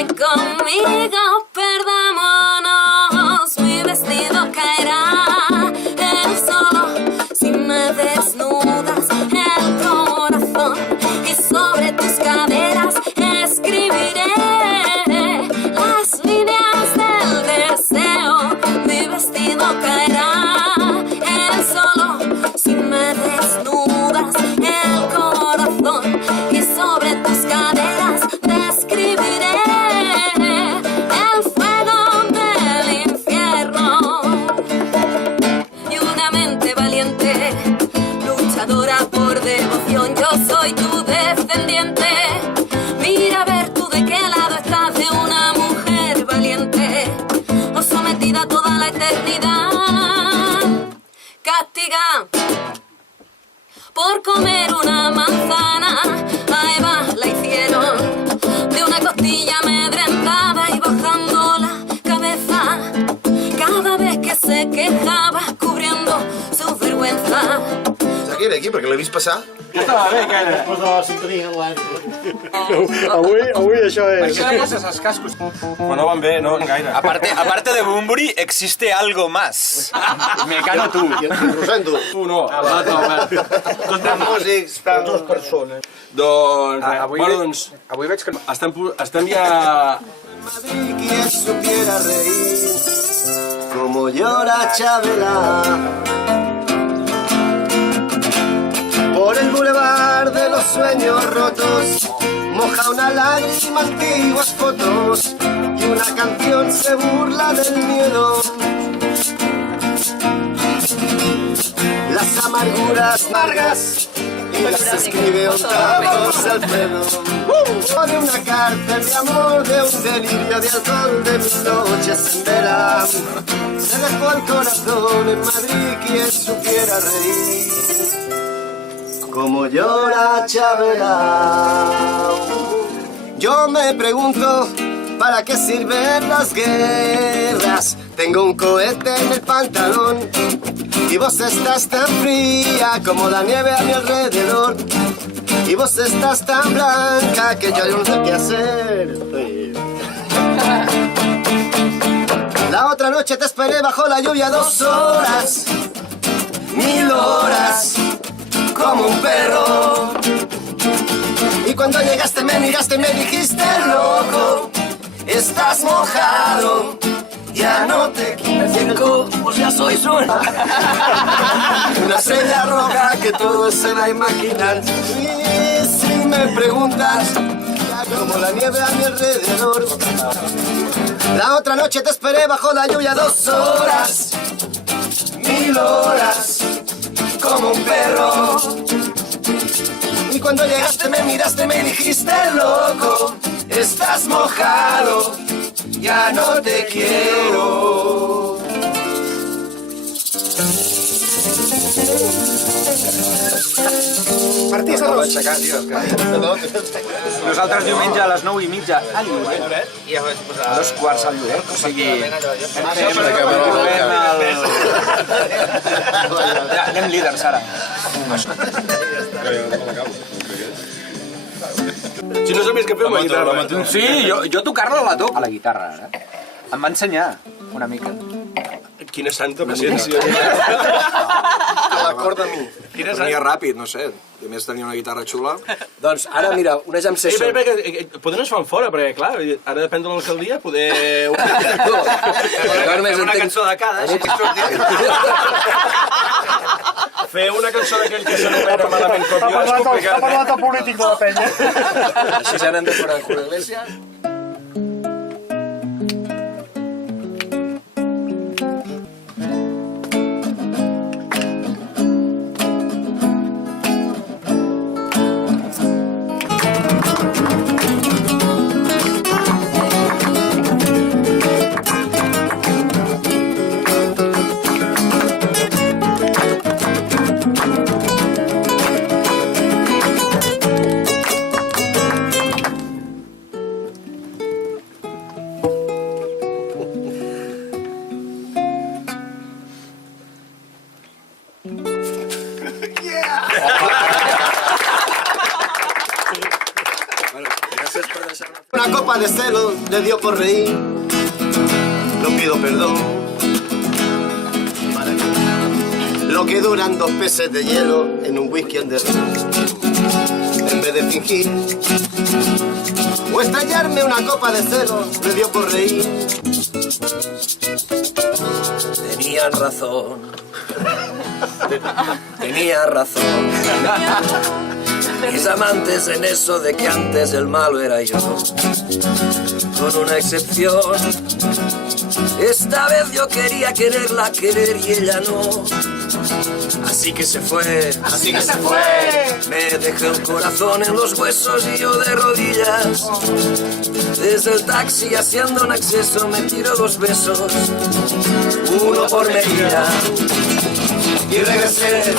Quédate conmigo, perdámonos. Mi vestido caerá él solo si me desnudas el corazón. Y sobre tus caderas escribiré las líneas del deseo. Mi vestido caerá él solo si me desnudas el corazón. Y sobre tus caderas describiré el fuego del infierno. Y una mente valiente, luchadora por devoción, yo soy tu descendiente. Mira a ver tú de qué lado estás, de una mujer valiente o sometida toda la eternidad. Castiga por comer una manzana, a Eva la hicieron de una costilla amedrentada y bajando la cabeza cada vez que se quejaba, cubriendo su vergüenza. Aquí, ve aquí, perquè l'he vist passar. Ja estava bé, que era. Posa la sintonia en l'aire. Avui això és... Això de poses els cascos. Però no van bé, no gaire. Aparte de Bunbury, existe algo más. Mecano tu. I en Rosendo. Tu no. L'altre Albert. Tots els músics, dues persones. Doncs, bueno, doncs... Avui veig que... Estem ja... Madrid, quien supiera reír como llora Chabela. Por el bulevar de los sueños rotos moja una lágrima antiguas fotos y una canción se burla del miedo. Las amarguras largas y las escribe Octavos Alfredo. De una cárcel de amor, de un delirio de alcohol, de mis noches en verano. Se dejó el corazón en Madrid, quien supiera reír como llora Chabela. Yo me pregunto, ¿para qué sirven las guerras? Tengo un cohete en el pantalón y vos estás tan fría como la nieve a mi alrededor. Y vos estás tan blanca que yo no sé qué hacer. La otra noche te esperé bajo la lluvia 2 horas, 1000 horas, como un perro. Y cuando llegaste me miraste y me dijiste, loco, estás mojado, ya no te quiero. Pues ya soy una estrella roja que todos se la imaginan. Y si me preguntas, como la nieve a mi alrededor. La otra noche te esperé bajo la lluvia 2 horas, 1000 horas, como un perro. Y cuando llegaste me miraste y me dijiste, loco, estás mojado, ya no te quiero. Partís a aixecar, tio. Nosaltres diumenge a les 9:30 al Lloret. A 2:15 al Lloret, o sigui... Anem líders, ara. Si no sabies què fer amb la guitarra. Sí, jo tocar-la la toco. A la guitarra, ara. Em va ensenyar una mica. Quina santa paciència. A l'acord de mi. Venia ràpid, no sé. I a més tenia una guitarra xula. Doncs ara, mira, una jam session. Poder no es fan fora, perquè, clar, ara depèn de l'alcaldia, poder... Una cançó de cada. Fer una cançó d'aquell que s'anomena malament com jo és Ha complicat. parlat el polític de la penya. Així ja n'hem decorat amb una iglesia. Una copa de celos le dio por reír. No pido perdón. ¿Para qué? Lo que duran 2 peces de hielo en un whisky underdog. En vez de fingir o estallarme una copa de celos le dio por reír. Tenían razón. Tenía razón. Mis amantes en eso de que antes el malo era yo. Con una excepción. Esta vez yo quería quererla querer y ella no. Así que se fue. Así que se fue. Me dejé el corazón en los huesos y yo de rodillas. Desde el taxi haciendo un acceso me tiro 2 besos. Uno por medida. Y regresé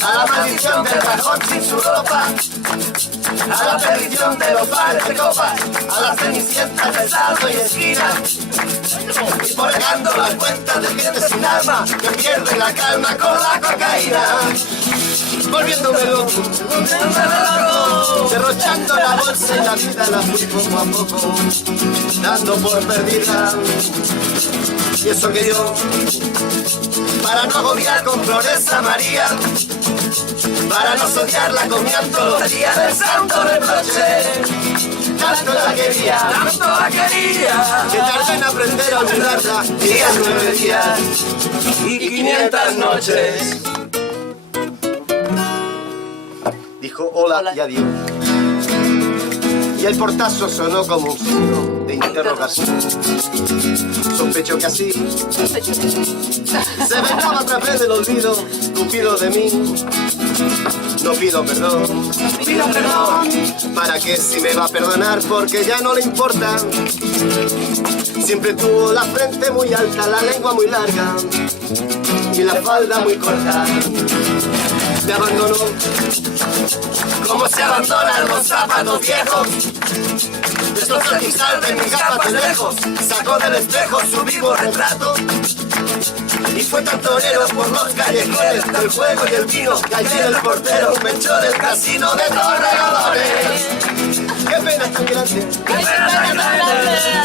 a la maldición del cajón sin su ropa, a la perdición de los bares de copas, a la cenicienta del saldo y esquina, y forjando las cuentas de gente sin alma que pierde la calma con la cocaína. Volviéndome loco, derrochando la bolsa y la vida la fui poco a poco, dando por perdida. Y eso que yo, para no agobiar con flores a María, para no odiarla comía todos los días del santo reproche. Tanto la quería, que tardé en aprender a olvidarla. Días, 9 días y 500 noches. Dijo hola y adiós. Y el portazo sonó como un signo de interrogación. Sospecho que así se vendaba a través del olvido, Cupido de mí. No pido perdón, ¿para qué si me va a perdonar? Porque ya no le importa. Siempre tuvo la frente muy alta, la lengua muy larga y la falda muy corta. Me abandonó como se abandonan los zapatos viejos. Destrozó el cristal de mis gafas de lejos, sacó del espejo su vivo retrato. Y fue tan torero por los callejones del juego y el vino, que ayer el portero me echó del casino de Torregadores. ¡Qué pena tan grande! ¡Qué pena tan grande!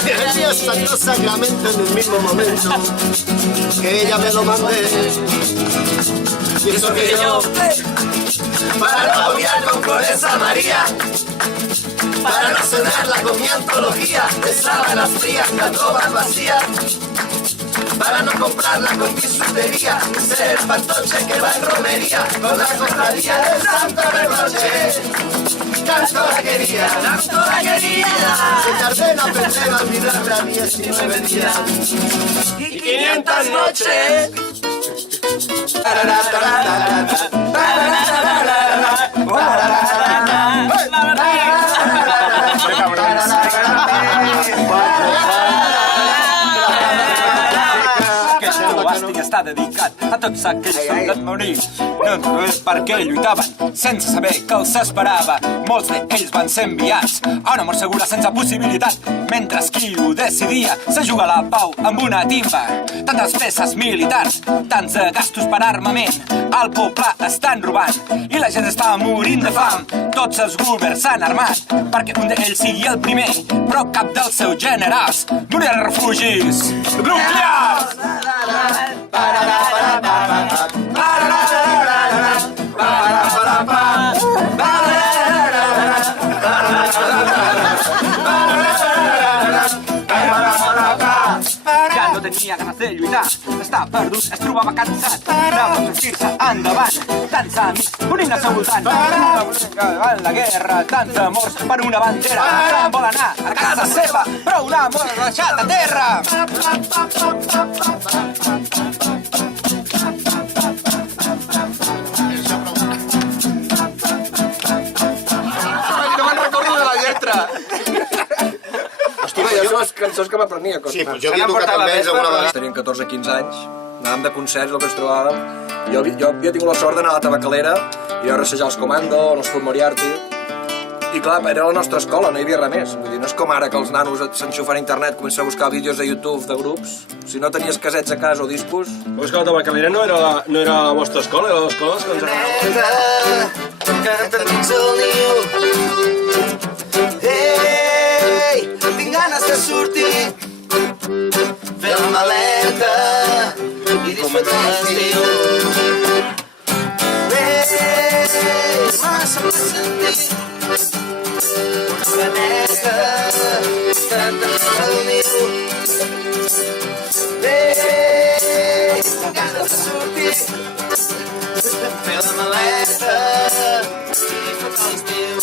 Que el mío salió sacramento en el mismo momento que ella me lo mandé. Y eso que yo, para no obviar con flores a María, para no cenarla con mi antología de sábanas frías, alcobas vacías, para no comprarla con mi sutería, ser el fantoche que va en romería con la cofradía del santo reproche. Tanto la quería, que tardé en aprender a olvidarla a 19 días y 500 noches. Està dedicat a tots aquells soldats morir. No és perquè lluitaven sense saber que els esperava. Molts d'ells van ser enviats a una mort segura sense possibilitat, mentre qui ho decidia se juga la pau amb una timba. Tantes peces militars, tants gastos per armament, el poble estan robant i la gent està morint de fam. Tots els governs s'han armat perquè un d'ells sigui el primer, però cap dels seus generals morirà en refugis nuclears. Ja no tenia ganes de lluitar, està perdut, es trobava cansat de sortir-se endavant. Tants amics morint-se al voltant, en la guerra, tants amors per una bandera. Ara vol anar a casa seva, però un amor deixat a terra. No me'n recordo de la lletra. Hòstia, jo són les cançons que m'aprenia. Sí, però jo havia tocat amb ells alguna vegada. Teníem 14-15 anys, anàvem de concerts, el que ens trobàvem. Jo havia tingut la sort d'anar a la tabacalera i a ressejar els Comando, els Food Moriarty. I clar, era la nostra escola, no hi havia res més. Vull dir, no és com ara que els nanos s'enxufen a internet, comencen a buscar vídeos a YouTube de grups. Si no tenies casets a casa o discos... Però és que la tabacalera no era la vostra escola, era l'escola dels que ens agradava. Hey, començar l'estiu. M'ha semblat sentir una oreneta cantant al niu. Ganes de sortir, fer la maleta i disfrutar l'estiu.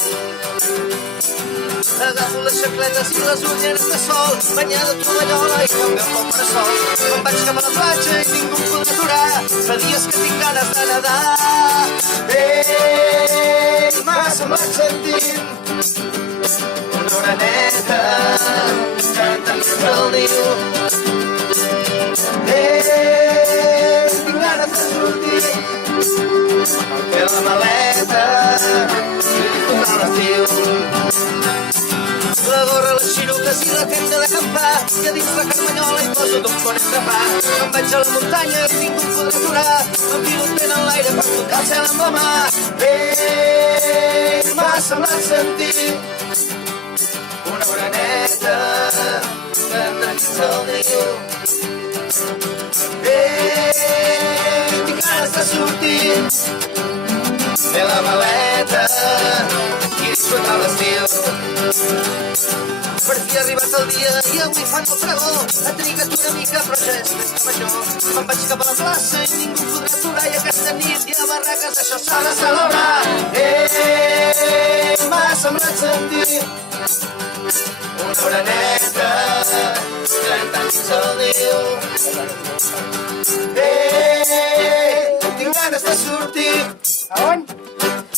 Agafo les xacletes i les ulleres de sol, banyada tovallola i també amb el parasol. Me'n vaig cap a la platja i ningú em podrà aturar, fa dies que tinc ganes de nedar. M'ha semblat sentir una oreneta cantant sobre el niu. Tinc ganes de sortir, fer la maleta i disfrutar l'estiu. La gorra, les xiruques i la tenda d'acampar, i a dins la carmanyola hi poso tot quan entrepà. Me'n vaig a la muntanya i ningú em podrà aturar, m'enfilo el vent en l'aire per tocar el cel amb la mà. M'ha semblat sentir una oreneta cantant dins el niu. Tinc ganes de sortir, fer la maleta i disfrutar l'estiu. Per fi ha arribat el dia i avui fan el pregó. Ha trigat una mica però ja és festa major. Me'n vaig cap a la plaça i ningú podrà aturar, i aquesta nit hi ha barraques, això s'ha de celebrar. M'ha semblat sentir una oreneta cantant dins el niu. Tinc ganes de sortir,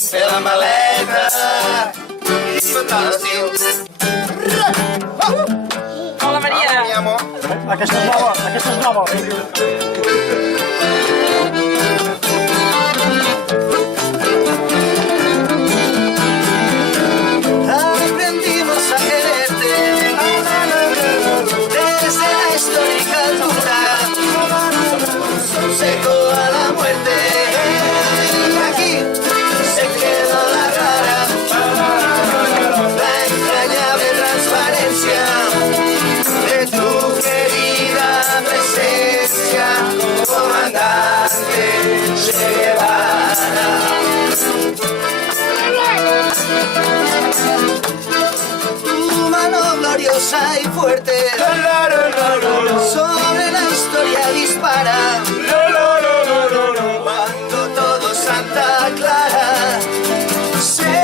fer la maleta i disfrutar l'estiu. Hola, Maria. Mi amor. Aquesta és nova, aquesta és nova. Aprendimos a quererte desde la histórica altura, seco a la muerte, y aquí se quedó la rara, la entrañable transparencia de tu querida presencia, comandante Che Guevara. Tu mano gloriosa y fuerte sobre la historia dispara, cuando todo Santa Clara se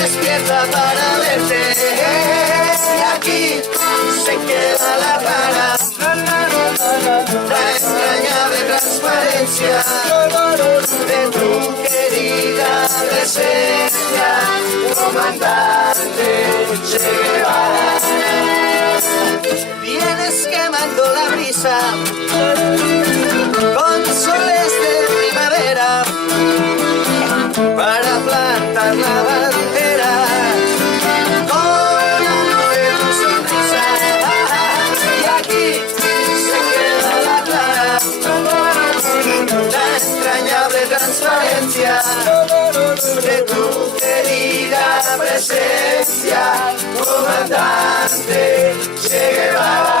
despierta para verte, y aquí se queda la rara, la extrañable transparencia de tu querida presencia, comandante Che Guevara. Vienes quemando la brisa con soles de primavera para plantar la bandera con amor en tu sonrisa, y aquí se queda la clara, la extrañable transparencia de tu querida presencia, comandante Che Guevara.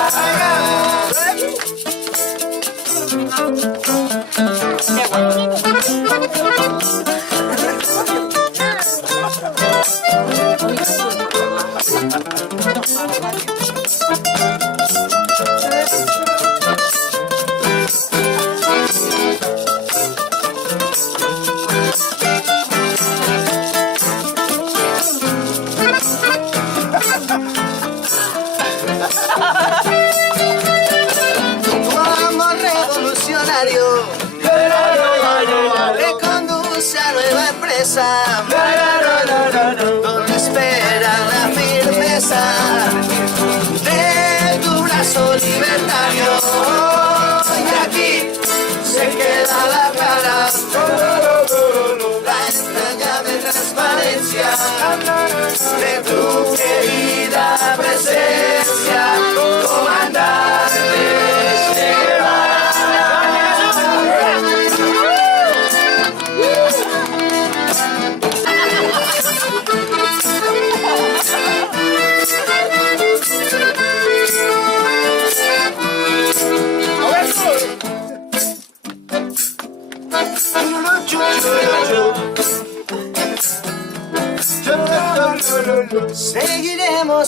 Tu amor revolucionario te conduce a nueva empresa, donde espera la firmeza de tu brazo libertario, y aquí se queda la cara, la extrañable transparencia de tu querida presencia, comandante Che Guevara.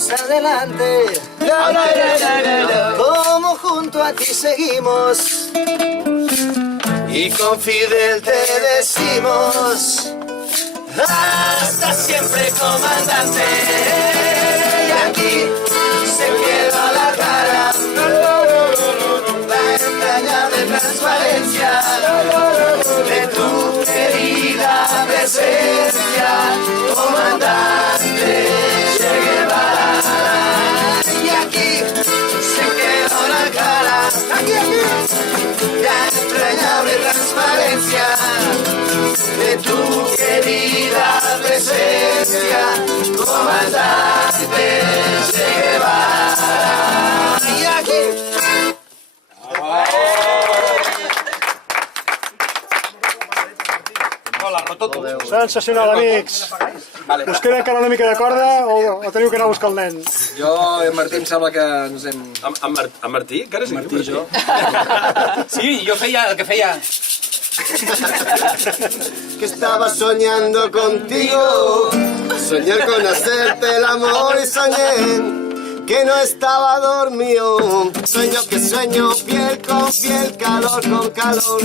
seguimos adelante. Como junto a ti seguimos. Y con Fidel te decimos: hasta siempre, comandante. Y aquí se queda la cara, la entrañable transparencia de tu querida presencia, comandante Che Guevara. Y aquí se quedó la cara, aquí, la entrañable transparencia de tu querida presencia, comandante Che Guevara. Y aquí. Sensacional, amics. Vale. Us queda encara una mica de corda o teniu que anar a buscar el nen? Jo i en Martí em sembla que ens hem... En Martí? Encara sí? Martí i jo. Sí, jo feia el que feia. Que estaba soñando contigo, soñar con hacerte el amor y soñé que no estaba dormido. Sueño que sueño, piel con piel, calor con calor,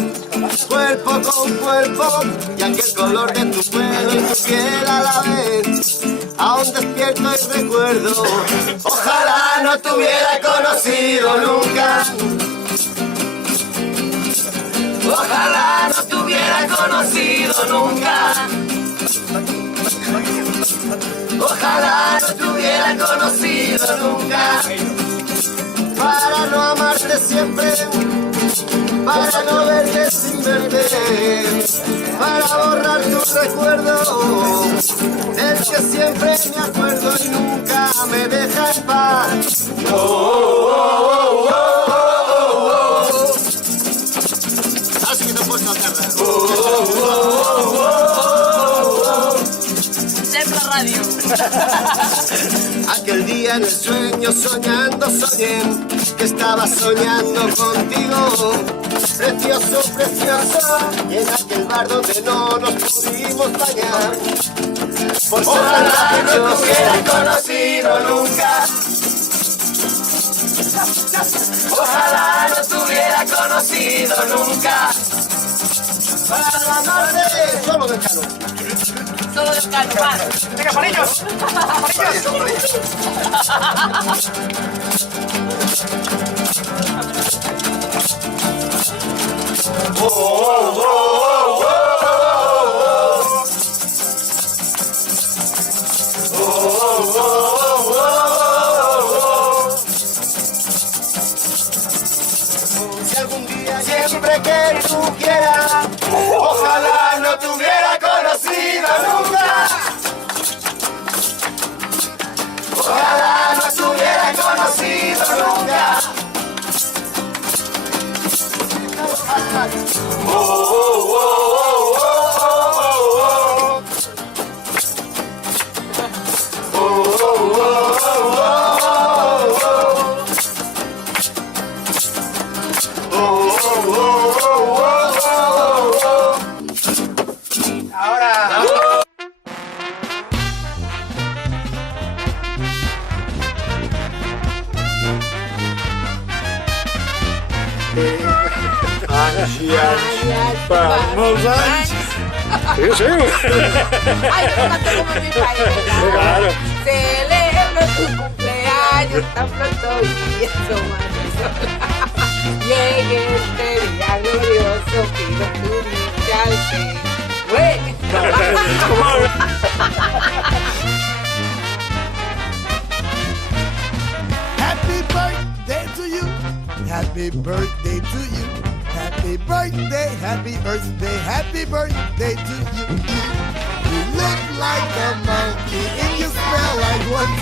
cuerpo con cuerpo, y aquel color de tu pelo y tu piel a la vez. Aún despierto y recuerdo, ojalá no te hubiera conocido nunca. Ojalá no te hubiera conocido nunca. Ojalá no te hubiera conocido nunca. Para no amarte siempre, para no verte sin verte, para borrar tu recuerdo, del que siempre me acuerdo y nunca me deja en paz. Oh, oh, oh, oh, oh, oh. Así que no puedo cantar. Oh, oh, oh, oh, oh. Sempre Radio. Aquel día en el sueño soñando soñé que estaba soñando contigo, precioso, precioso, y en aquel bar donde no nos pudimos bañar. Por ojalá no te hubiera conocido nunca. Ojalá no te hubiera conocido nunca. Para amarte, solo de calor. Solo descano, va. Vinga, parillos! Parillos! Oh, oh, oh, oh, oh. Oh, oh, oh, oh. Si algún día, siempre que tú quieras, ojalá no te hubiera conocido nunca. Ojalá no te hubiera conocido nunca. Oh, oh, oh, oh, oh, oh. Oh, oh, oh, oh, oh. Oh, oh, oh, oh, oh. Ahora. Per molts anys. Sí, sí. Ay, yo canto como mi país, ¿verdad? Claro. Celebro tu cumpleaños tan pronto y eso más. Llegue este día glorioso, pido tu dicha al que güey. Happy birthday to you. Happy birthday to you. Happy birthday, happy birthday, happy birthday to you. You look like a monkey and you smell like one.